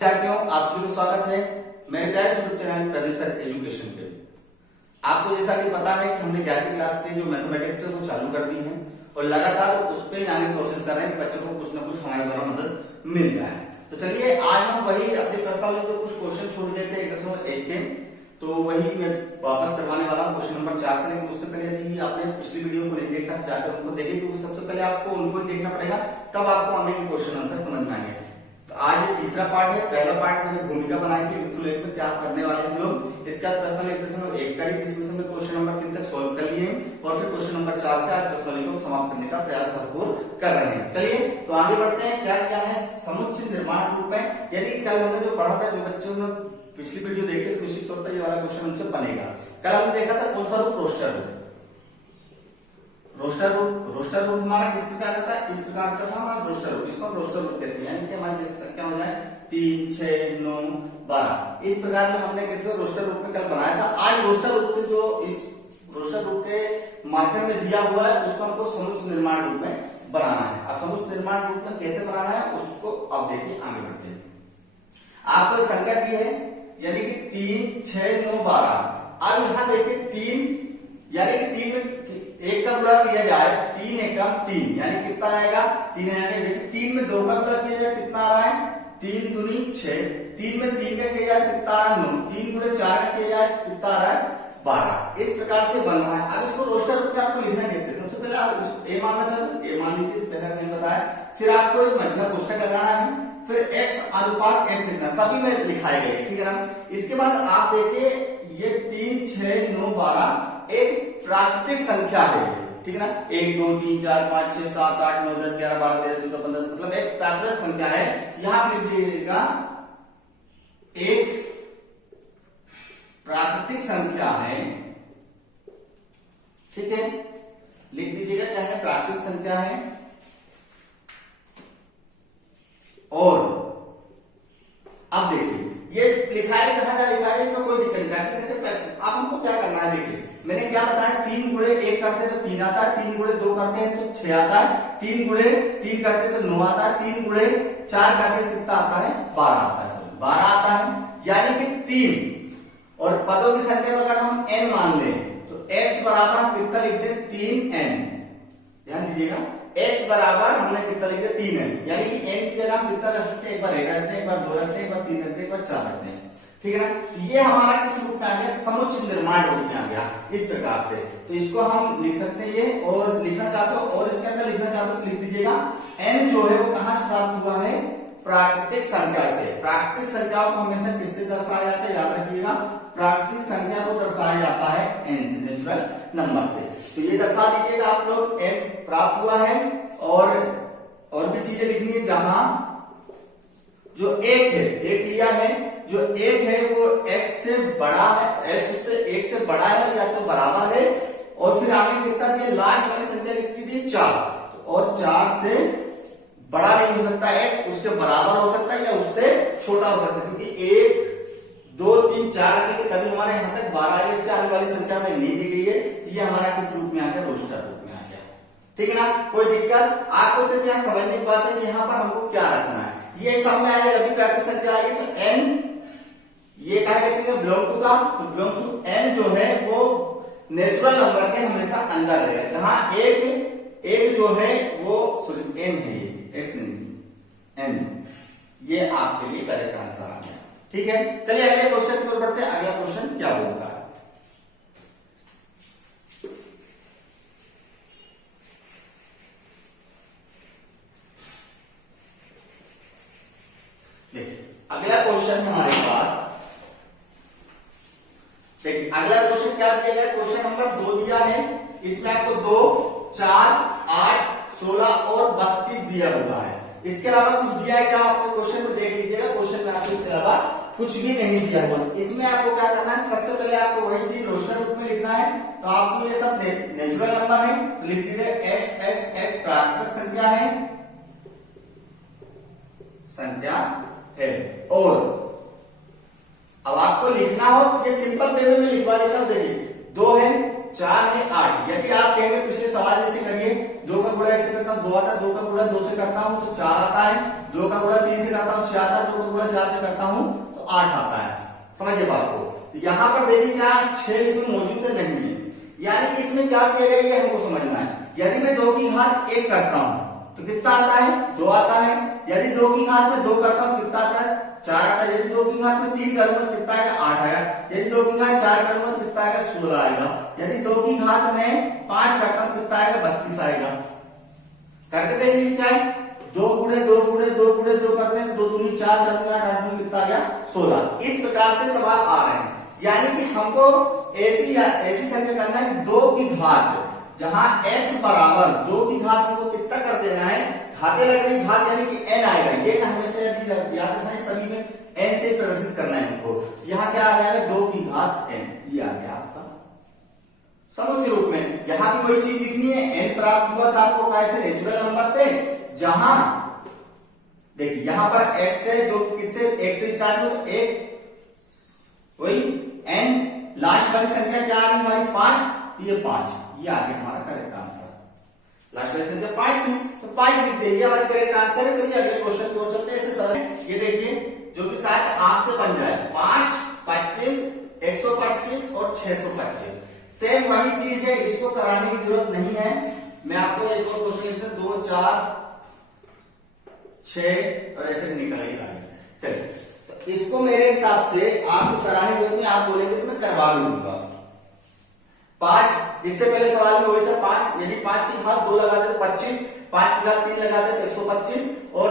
विद्यार्थियों, आप सभी को स्वागत है मेरे प्यारे YouTube channel Pradeep sir education पे। आपको जैसा कि पता है कि हमने 11वीं क्लास की जो मैथमेटिक्स है वो चालू कर दी है और लगातार उस पर आगे कोशिश कर रहे हैं कि बच्चों को कुछ ना कुछ हमारे द्वारा मदद मिल जाए। तो चलिए आज हम वही अपने प्रस्ताव में जो कुछ क्वेश्चन छोड़ गए थे 1.1 के, तो वही मैं वापस करवाने वाला हूँ। क्वेश्चन नंबर 4 से लेकर उससे पहले यदि आपने पिछली वीडियो को नहीं देखा जाकर उनको देखिए, क्योंकि सबसे पहले आपको उनको देखना पड़ेगा, तब आपको आगे के क्वेश्चन आंसर समझ में आएंगे। तो आज ये तीसरा पार्ट है। पहला पार्ट मैंने भूमिका बनाई थी 1.1 में क्या करने वाले हम लोग, इसके बाद प्रश्न 1.1 का इसमें से क्वेश्चन नंबर 3 तक सोल्व कर लिए और फिर क्वेश्चन नंबर 4 से आज प्रश्न को समाप्त करने का प्रयास भरपूर कर रहे हैं। चलिए तो आगे बढ़ते हैं। क्या क्या है समुच्चय निर्माण रूप में, यानी कल हमने जो पढ़ा था, जो बच्चों ने पिछली वीडियो देखी तो निश्चित तौर पर ये वाला क्वेश्चन हमसे बनेगा। कल हमने देखा था कौन सा रूप, रोस्टर रूप। रोस्टर रूप हमारा किस प्रकार का था, इस प्रकार का था हमारा रोस्टर रूप। इसको हम रोस्टर रूप कहते हैं, यानी कि हमारी संख्या हो जाए 3, 6, 9, 12। इस प्रकार में हमने किसी रोस्टर रूप में कल बनाया था। आज रोस्टर रूप से जो इस रोस्टर रूप के माध्यम में दिया हुआ है उसको हमको समुच्चय निर्माण रूप में बनाना है। अब समुच्चय निर्माण रूप में कैसे बनाना है उसको अब देखिए, आगे बढ़ते हैं। आपको एक संख्या दी है, यानी कि 3, 6, 9, 12। अब यहां देखिए 3, यानी कि 3 में एक का गुणा किया जाए, 3 एकम 3, यानी कितना आएगा 3 आएगा। देखिए 3 में 2 का गुणा किया जाए कितना आ रहा है, 3 दूनी 6। 3 में 3 का किया जाए कितना आ रहा है 9। 3 गुणे 4 का किया जाए कितना आ रहा है 12। इस प्रकार से बन रहा है। अब इसको रोस्टर रूप में आपको लिखना कैसे, सबसे पहले आप इसको ए मानना चाहते हो, ए मान लीजिए, पहले मैंने बताया। फिर आपको एक मझला कोष्ठक लगाना है, फिर x अनुपात x लिखना, सभी में दिखाए गए, ठीक है ना। इसके बाद आप देखिए ये 3, 6, 9, 12 एक प्राकृतिक संख्या है, ठीक है ना। 1, 2, 3, 4, 5, 6, 7, 8, 9, 10, 11, 12, 13, 14, 15, मतलब एक प्राकृतिक संख्या है। यहां आप लिख दीजिएगा एक प्राकृतिक संख्या है, ठीक है, लिख दीजिएगा क्या है, प्राकृतिक संख्या है। और अब देखिए ये लिखा है, कहा जा लिखा है, इसमें कोई दिक्कत नहीं। अब हमको क्या करना है, देखिए मैंने क्या बताया, 3 गुणे 1 करते हैं तो 3 आता है, 3 गुणे 2 करते हैं तो 6 आता है, 3 गुणे 3 करते हैं तो 9 आता है, 3 गुणे 4 करते हैं कितना आता है 12 आता है, 12 आता है। यानी कि 3 और पदों की संख्या में अगर हम n मान लें तो x बराबर हम कितना लिखते हैं 3n। ध्यान दीजिएगा x बराबर हमने कितना लिख दिया 3n, यानी कि n की जगह हम कितना रख सकते हैं, एक बार 1 रखते हैं, एक बार 2 रखते हैं, एक बार 3 रखते हैं, एक बार 4 रखते हैं, ठीक है ना। ये हमारा किस रूप में आ गया, समुच्चय निर्माण रूप में आ गया इस प्रकार से। तो इसको हम लिख सकते हैं ये, और लिखना चाहते हो और इसके अंदर लिखना चाहते हो तो लिख दीजिएगा n जो है वो कहां से प्राप्त हुआ है, प्राकृतिक संख्या से। प्राकृतिक संख्याओं को हमेशा किससे दर्शाया जाता है, याद रखिएगा, प्राकृतिक संख्या को दर्शाया जाता है n से, नेचुरल नंबर से। तो ये दर्शा दीजिएगा आप लोग, n प्राप्त हुआ है। और भी चीजें लिखनी है, जहां जो 1 है, 1 लिया है, जो 1 है वो x से बड़ा है, x उससे 1 से बड़ा है या तो बराबर है, और फिर आगे कितना दिया, लास्ट वाली संख्या लिखती थी 4, और 4 से बड़ा नहीं हो सकता x, उसके बराबर हो सकता है या उससे छोटा हो सकता है, क्योंकि 1, 2, 3, 4 रखेंगे तभी हमारे यहाँ तक 12 आगे, इसके आने वाली संख्या में नहीं दी गई है। ये हमारा किस रूप में आ गया, रोस्टर रूप में आ गया, ठीक है ना। कोई दिक्कत आपको सिर्फ यहाँ समझने की बात है कि यहाँ पर हमको क्या रखना है। ये सब में आएगा, अभी प्राकृतिक संख्या आएगी तो n, ये कहेगा बिलोंग टू का, तो बिलोंग टू n जो है वो नेचुरल नंबर के हमेशा अंदर रहेगा, जहां एक जो है वो सॉरी n है, ये x नहीं n, ये आपके लिए करेक्ट आंसर आ गया, ठीक है। चलिए अगले क्वेश्चन की ओर बढ़ते हैं। अगला क्वेश्चन क्या बोलता है, देखिए अगला क्वेश्चन हमारे पास, देखिए अगला क्वेश्चन क्या दिया गया, क्वेश्चन नंबर 2 दिया है। इसमें आपको 2, 4, 8, 16 और 32 दिया हुआ है। इसके अलावा कुछ दिया है क्या, आपको क्वेश्चन को देख लीजिएगा, क्वेश्चन में आपको इसके अलावा कुछ भी नहीं दिया हुआ। इसमें आपको क्या करना है, सबसे पहले आपको वही चीज रोस्टर रूप में लिखना है। तो आपको ये सब नेचुरल नंबर है तो लिख दीजिए x प्राकृतिक संख्या है। और अब आपको लिखना हो तो ये सिंपल वे में लिखवा देता हूं। देखिए 2 है, 4 है, 8। यदि आप कहेंगे पिछले सवाल जैसे करिए, 2 का गुणा 1 से करता हूं 2 आता है, 2 का गुणा 2 से करता हूं तो 4 आता है, 2 का गुणा 3 से करता हूं 6 आता है, 2 का गुणा 4 से से करता हूं तो 8 आता है। समझिए बात को। तो यहां पर देखिए क्या 6 इसमें मौजूद नहीं है, यानी कि इसमें क्या किया गया ये हमको समझना है। यदि मैं 2 की घात 1 करता हूं तो कितना आता है? 2 आता है। यदि 2 की घात में 2 करता हूं कितना आता है? 4 आता है। यदि 2 की घात में 3 करूंगा तो कितना आएगा? 8 आएगा। यदि 2 की घात 4 करूंगा तो कितना आएगा? 16 आएगा। यदि 2 की घात में 5 करता हूं कितना आएगा? 32 आएगा। करके देख लीजिए चाहे 2 गुणे 2 गुणे 2 गुणे 2 करते हैं, 2 दूनी 4 4 गुना 8 में कितना आ गया? 16। इस प्रकार से सवाल आ रहे हैं, यानी कि हमको ऐसी संख्या करना है कि 2 की घात, जहां x बराबर 2 की घात हमको कितना कर देना है? घाते लग रही घात यानी कि n आएगा। ये ना हमेशा याद रखना है, सभी में n से प्रदर्शित करना है हमको। यहाँ क्या आ जाएगा? 2 की घात n, ये आ गया आपका समुच्चय रूप में। यहाँ भी वही चीज लिखनी है। n प्राप्त हुआ था आपको कैसे? नेचुरल नंबर से। जहां देखिए यहां पर x है, जो किससे? x से स्टार्ट हो तो 1 वही n, लास्ट वाली संख्या क्या आ रही है हमारी? 5, तो ये 5, ये आ गया हमारा करेक्ट आंसर। लास्ट वाली संख्या 5 थी तो 5 लिख देंगे, हमारा करेक्ट आंसर है। चलिए अगले क्वेश्चन को चलते हैं। ऐसे सरल ये देखिए जो कि शायद आपसे बन जाए। 5, 25, 125 और 625 सेम वही चीज है, इसको कराने की जरूरत नहीं है। मैं आपको एक और क्वेश्चन लिखता हूं, 2, 4, 6 और ऐसे निकल ही रहा है। चलिए तो इसको मेरे हिसाब से आपको कराने की जरूरत नहीं, आप बोलेंगे तो मैं करवा भी दूंगा। 5, इससे पहले सवाल में वही था 5, यदि 5 की घात 2 लगाते तो 25, 5 की घात 3 लगाते तो 125 और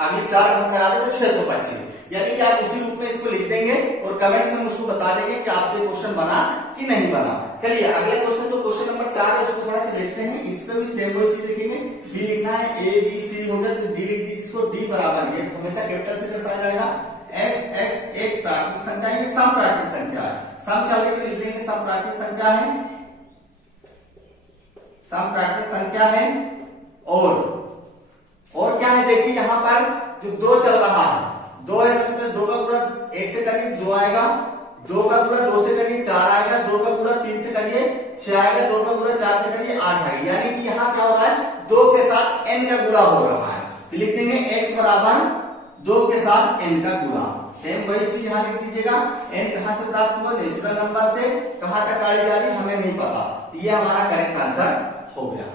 अगली 4 घात लगाते तो 625। यानी कि आप उसी रूप में इसको लिख देंगे और कमेंट्स में मुझको बता देंगे कि आपसे क्वेश्चन बना कि नहीं बना। चलिए अगले क्वेश्चन, तो क्वेश्चन नंबर 4 है, उसको थोड़ा सा देखते हैं। इस पे भी सेम वही चीज लिखेंगे। डी लिखना है, ए बी सी हो गया तो डी लिख दीजिए। इसको डी बराबर, ये हमेशा कैपिटल से दर्शाया जाएगा। x एक प्राकृतिक संख्या है, ये सम प्राकृतिक संख्या है। सम चाहिए तो लिख देंगे सम प्राकृतिक संख्या है, सम प्राकृतिक संख्या है। और क्या है? देखिए यहां पर जो 2 चल रहा है, 2 है, 2 का गुणा 1 से करिए 2 आएगा, 2 का गुणा 2 से करिए 4 आएगा, 2 का गुणा 3 से करिए 6 आएगा, 2 का गुणा 4 से करिए 8 आएगा। यानी कि यहाँ क्या हो रहा है? 2 के साथ n का गुणा हो रहा है। तो लिख देंगे x बराबर 2 के साथ n का गुणा। सेम वही चीज यहाँ लिख दीजिएगा। n कहां से प्राप्त हुआ? नेचुरल नंबर से। कहां तक गाड़ी जा रही हमें नहीं पता, तो ये हमारा करेक्ट आंसर हो गया।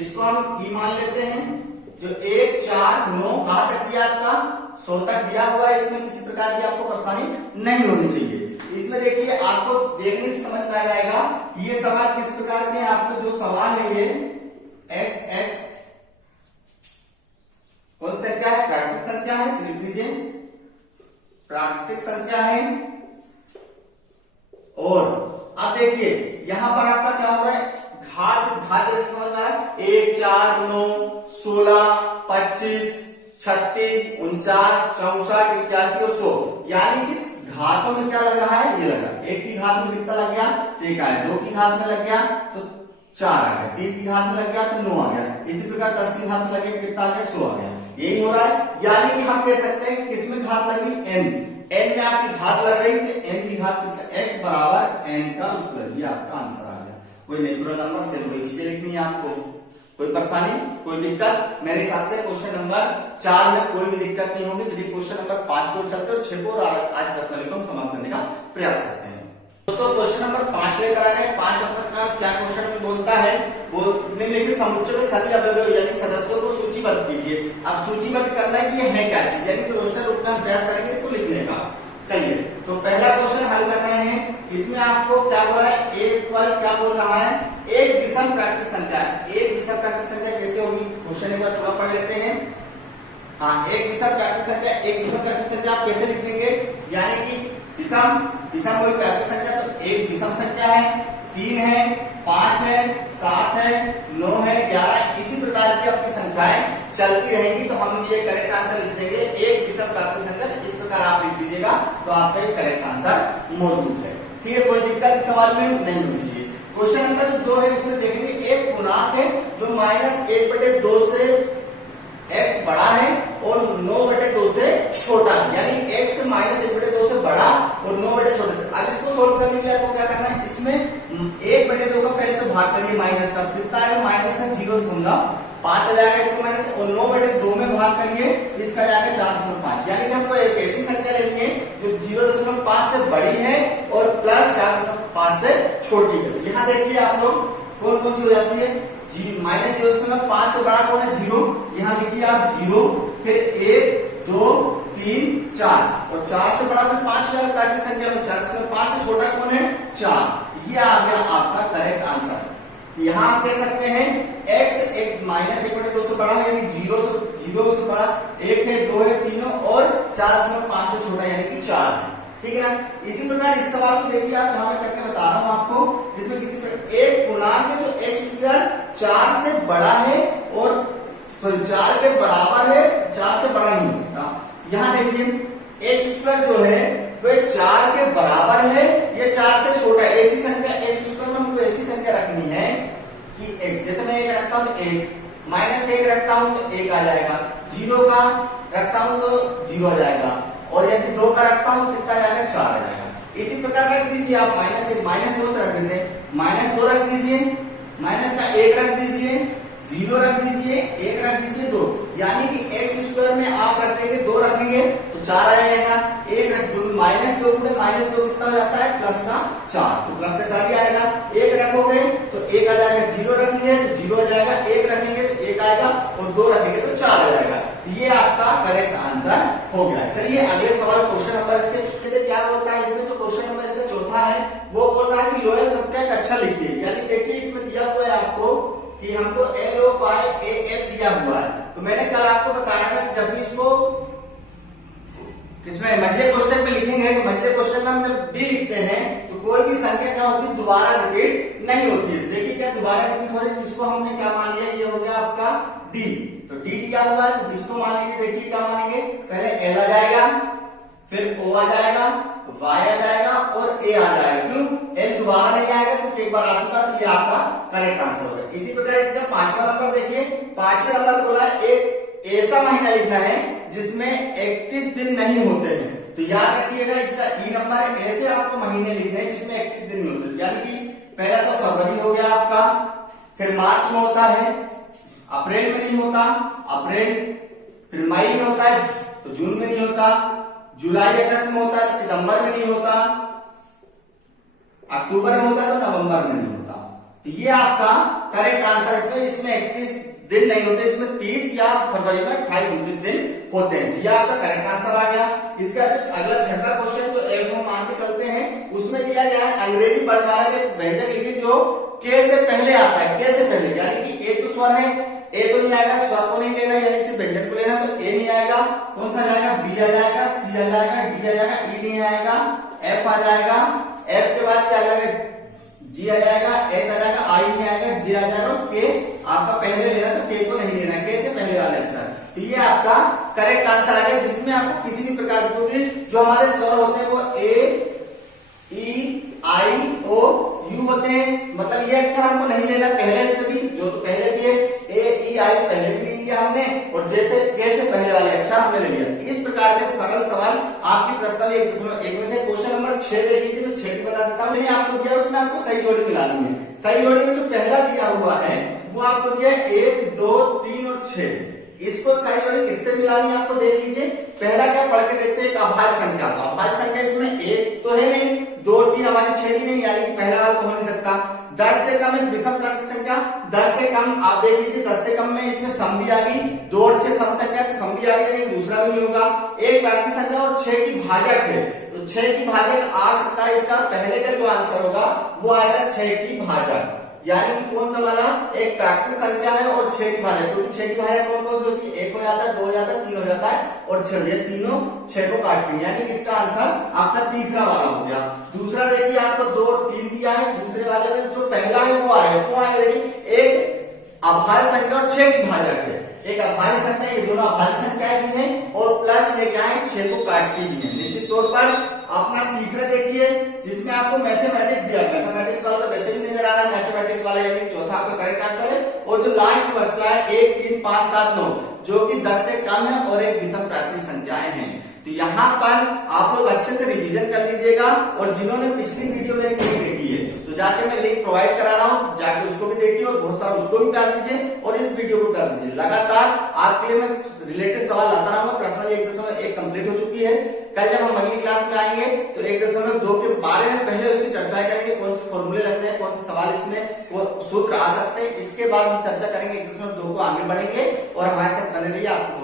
इसको हम ई मान लेते हैं। जो 1, 4, 9 कहां तक दिया? आपका 100 तक दिया हुआ है। इसमें किसी प्रकार की आपको परेशानी नहीं होनी चाहिए। इसमें देखिए आपको देखने से समझ में आ जाएगा ये सवाल किस प्रकार के हैं। आपको जो सवाल है ये x कौन संख्या है? प्राकृतिक संख्या है, लिख दीजिए प्राकृतिक संख्या है। और अब देखिए यहां पर आपका क्या हो रहा है? घात जैसे समझ में आ रहा है। 1, 4, 9, 16, 25, 36, 49, 64, 81 और 100। यानी कि घातों में क्या लग रहा है? ये लग रहा है। 1 की घात में कितना लग गया? 1 आया। 2 की घात में लग गया तो 4 आ गया। 3 की घात में लग गया तो 9 आ गया। इसी प्रकार 10 की घात में लग गया कितना आ गया? 100 आ गया। यही हो रहा है। यानी कि हम कह सकते हैं कि किसमें घात लगी? n में आपकी घात लग रही थी। n की घात x बराबर n का स्क्वायर, ये आपका आंसर आ गया। कोई नेचुरल नंबर से वही चीजें लिखनी है आपको। कोई परेशानी, कोई दिक्कत? मेरे हिसाब से क्वेश्चन नंबर 4 में कोई भी दिक्कत नहीं होगी। चलिए क्वेश्चन नंबर 5 को चलते और 6 को आज पर्सनली को हम समाप्त करने का प्रयास करते हैं। दोस्तों क्वेश्चन नंबर 5 लेकर आ गए। 5 नंबर का क्या क्वेश्चन बोलता है? निम्नलिखित समुच्चय के सभी अवयवों यानी सदस्यों को सूचीबद्ध कीजिए। अब सूचीबद्ध करना है कि ये है क्या चीज, यानी कि रोस्टर रूप में हम प्रयास करेंगे इसको लिखने का। चलिए तो पहला क्वेश्चन हल कर रहे हैं। इसमें आपको क्या बोल रहा है? एक पर क्या बोल रहा है? एक विषम प्राकृतिक संख्या। एक विषम प्राकृतिक संख्या कैसे होगी? क्वेश्चन एक बार थोड़ा पढ़ लेते हैं। हाँ, एक विषम प्राकृतिक संख्या, एक विषम प्राकृतिक संख्या आप कैसे लिख देंगे? यानी कि विषम वही प्राकृतिक संख्या, तो एक विषम संख्या है, 3 है, 5 है, 7 है, 9 है, 11, इसी प्रकार की आपकी संख्याएं चलती रहेंगी। तो हम ये करेक्ट आंसर लिख देंगे एक विषम प्राकृतिक संख्या। इस प्रकार आप लिख दीजिएगा तो आपका ये करेक्ट आंसर मौजूद है। ठीक है, कोई दिक्कत इस सवाल में नहीं होनी चाहिए। क्वेश्चन नंबर 2 है, उसमें देखेंगे एक पूर्णांक है जो -1/2 से x बड़ा है और 9/2 से छोटा है। यानी x -1/2 से बड़ा और 9/2 छोटा। अब इसको सोल्व करने के लिए आपको क्या करना है? इसमें 1/2 का पहले तो भाग करिए माइनस का, कितना है? -0.5 आ जाएगा इसको माइनस, और 9/2 में भाग करिए, इसका जाएगा 4.5, यानी कि हमको एक ऐसी संख्या लेनी है जो 0.5 से बड़ी है और प्लस 4.5 से छोटी है। यहाँ देखिए आप लोग कौन कौन सी हो जाती है, माइनस 0.5 से बड़ा कौन है, 0, यहाँ लिखिए आप 0, फिर 1 2 3 4 और 4 से बड़ा फिर 5 हो जाएगा प्राकृतिक संख्या में, 4.5 से छोटा कौन है, 4। ये आ गया आपका करेक्ट आंसर। यहाँ आप कह सकते हैं x एक माइनस 1/2 से बड़ा है, यानी 0 से बड़ा 1 है, 2 है, 3 और 4.5 से छोटा यानी कि 4 है, ठीक है ना। इसी प्रकार इस सवाल को देखिए आप, यहाँ मैं करके बता रहा हूँ आपको, जिसमें किसी प्रकार एक पूर्णांक है जो x² 4 से बड़ा है और 4 के बराबर है, 4 से बड़ा नहीं हो सकता। यहाँ देखिए x² जो है वह 4 के बराबर है, ये 4 से छोटा है। ऐसी संख्या x² में हमको ऐसी संख्या रखनी है कि जैसे मैं 1 रखता हूं तो 1, माइनस का 1 रखता हूं तो 1 आ जाएगा, 0 का रखता हूं तो 0 आ जाएगा, और यदि 2 का रखता हूं तो कितना आ जाएगा, 4 आ जाएगा। इसी प्रकार रख दीजिए आप -1, -2 से रख देते हैं, -2 रख दीजिए, माइनस का 1 रख दीजिए, 0 रख दीजिए, 1 रख दीजिए, 2, यानी कि x² में आप रख देंगे 2 रखेंगे तो 4 आ जाएगा, 1 रख -2 गुणे -2 कितना हो जाता है, प्लस का 4, तो प्लस का 4 ही आएगा। 1 रखोगे तो 1 आ जाएगा, 0 रखेंगे तो 0 आ जाएगा, 1 रखेंगे तो 1 आएगा और 2 रखेंगे तो 4 आ जाएगा। ये आपका करेक्ट आंसर हो गया। चलिए अगले सवाल, क्वेश्चन नंबर इसके क्या बोलता है, इसमें जो क्वेश्चन नंबर इसका चौथा है वो बोल रहा है कि लोअर सबका एक अच्छा लिखिए, यानी देखिए इसमें दिया हुआ है आपको कि हमको LOAF दिया हुआ है। तो मैंने कल आपको बताया था जब भी इसको इसमें मझले क्वेश्चन पे लिखेंगे, तो मझले क्वेश्चन में हम जब भी लिखते हैं तो कोई भी संख्या क्या होती है, दोबारा रिपीट नहीं होती है। देखिए क्या दोबारा रिपीट हो रही है, जिसको हमने क्या मान लिया, ये हो गया आपका D, तो D दिया हुआ है तो इसको मान लीजिए, देखिए क्या मानेंगे, पहले L आ जाएगा, फिर O आ जाएगा, Y आ जाएगा और A आ जाएगा। क्यों, L दोबारा नहीं आएगा क्योंकि एक बार आ चुका, तो ये आपका करेक्ट आंसर होगा। इसी प्रकार इसका 5वां नंबर देखिए, 5वें नंबर बोला एक ऐसा महीना लिखना है जिसमें 31 दिन नहीं होते हैं, तो याद रखिएगा इसका ई नंबर है, ऐसे आपको महीने लिखने हैं जिसमें 31 दिन नहीं होते, यानी कि पहला तो फरवरी हो गया आपका, फिर मार्च में होता है, अप्रैल में नहीं होता, अप्रैल, फिर मई में होता है तो जून में नहीं होता, जुलाई अगस्त में होता है, सितंबर में नहीं होता, अक्टूबर में होता है तो नवंबर में नहीं होता। तो ये आपका करेक्ट आंसर, इसमें 31 दिन नहीं होते, इसमें 30 या फरवरी में 28-29 दिन होते हैं। तो ये आपका करेक्ट आंसर आ गया। इसका अगला 6वां क्वेश्चन जो F हम मान के चलते हैं, उसमें दिया गया है अंग्रेजी वर्णमाला के व्यंजक लिखिए जो K से पहले आता है, K से पहले, यानी कि एक तो स्वर है, A तो नहीं आएगा, स्वर को नहीं लेना, यानी सिर्फ व्यंजक को लेना, तो A नहीं आएगा, कौन सा जाएगा, B आ जाएगा, C आ जाएगा, D आ जाएगा, E नहीं आएगा, F आ जाएगा, F के बाद क्या आ जाएगा, G आ जाएगा, H आ जाएगा, I नहीं आएगा, J आ जाएगा, K आपका पहले लेना, तो K को नहीं लेना, K से पहले वाला अक्षर। तो ये आपका करेक्ट आंसर आ गया, जिसमें आपको किसी भी प्रकार की जो हमारे स्वर होते हैं वो A, E, I, O, U होते हैं, मतलब ये अक्षर हमको नहीं लेना पहले से भी, जो तो पहले भी है, A, E, I पहले भी नहीं लिया हमने, और जैसे K से पहले वाले अक्षर हमने ले लिया। इस प्रकार के सरल सवाल आपकी प्रश्न 1.1 में थे। क्वेश्चन नंबर 6 देख लीजिए, मैं 6 भी बता देता हूँ, मैंने आपको दिया उसमें आपको सही जोड़ी मिलानी है। सही जोड़ी में जो पहला दिया हुआ है वो आपको दिया है 1, 2, 3 और 6। इसको सही जोड़ी किससे मिलानी है आपको देख लीजिए। पहला क्या पढ़ के देखते हैं, एक अभाज्य संख्या। तो अभाज्य संख्या इसमें 1 तो है नहीं, 2, 3 हमारी 6 भी नहीं, यानी कि पहला वाला तो हो नहीं सकता। 10 से कम एक विषम प्राकृतिक संख्या, 10 से कम आप देख लीजिए, 10 से कम में इसमें सम भी आ गई, 2 और 6 सम संख्या तो सम भी आ गई, दूसरा भी नहीं होगा। एक प्राकृतिक संख्या और 6 की भाजक है, तो 6 की भाजक आ सकता है, इसका पहले का जो आंसर होगा वो आएगा 6 की भाजक, यानी कि कौन सा वाला, एक प्राकृतिक संख्या है और 6 की भाजक, क्योंकि 6 की भाजक कौन कौन सी होती है, 1 हो जाता है, 2 हो जाता है, 3 हो जाता है और 6, ये तीनों 6 को काटती है, यानी कि इसका आंसर आपका तीसरा वाला हो गया। दूसरा देखिए आपको 2 और 3 दिया है, दूसरे वाले में जो पहला है वो आएगा, क्यों आएगा, देखिए एक अभाज्य संख्या और 6 की भाजक है, एक अभाज्य संख्या, ये दोनों अभाज्य संख्याएं भी हैं और प्लस ये क्या है, 6 को काटती भी है। निश्चित तौर पर अपना तीसरा देखिए, जिसमें आपको मैथमेटिक्स दिया, मैथमेटिक्स वाला तो वैसे भी नजर आ रहा है, मैथमेटिक्स वाला यानी चौथा आपका करेक्ट आंसर है। और जो लास्ट बचता है 1, 3, 5, 7, 9, जो कि 10 से कम है और एक विषम प्राकृतिक संख्याएं हैं। तो यहाँ पर आप लोग अच्छे से रिवीजन कर लीजिएगा, और जिन्होंने पिछली वीडियो मेरी नहीं देखी है तो जाके मैं लिंक प्रोवाइड करा रहा हूँ, जाके उसको भी देखिए और बहुत सारा उसको भी कर दीजिए और इस वीडियो को कर दीजिए। लगातार आपके लिए मैं रिलेटेड सवाल लाता रहूंगा। प्रश्न 1.1 कंप्लीट हो चुकी है। कल जब हम अगली क्लास में आएंगे तो 1.2 के बारे में पहले उसकी चर्चा करेंगे, कौन से फॉर्मूले लगने हैं, कौन से सवाल इसमें सूत्र आ सकते हैं। इसके बाद हम चर्चा करेंगे 1.2 को, आगे बढ़ेंगे और हमारे साथ बने रहिए। आपको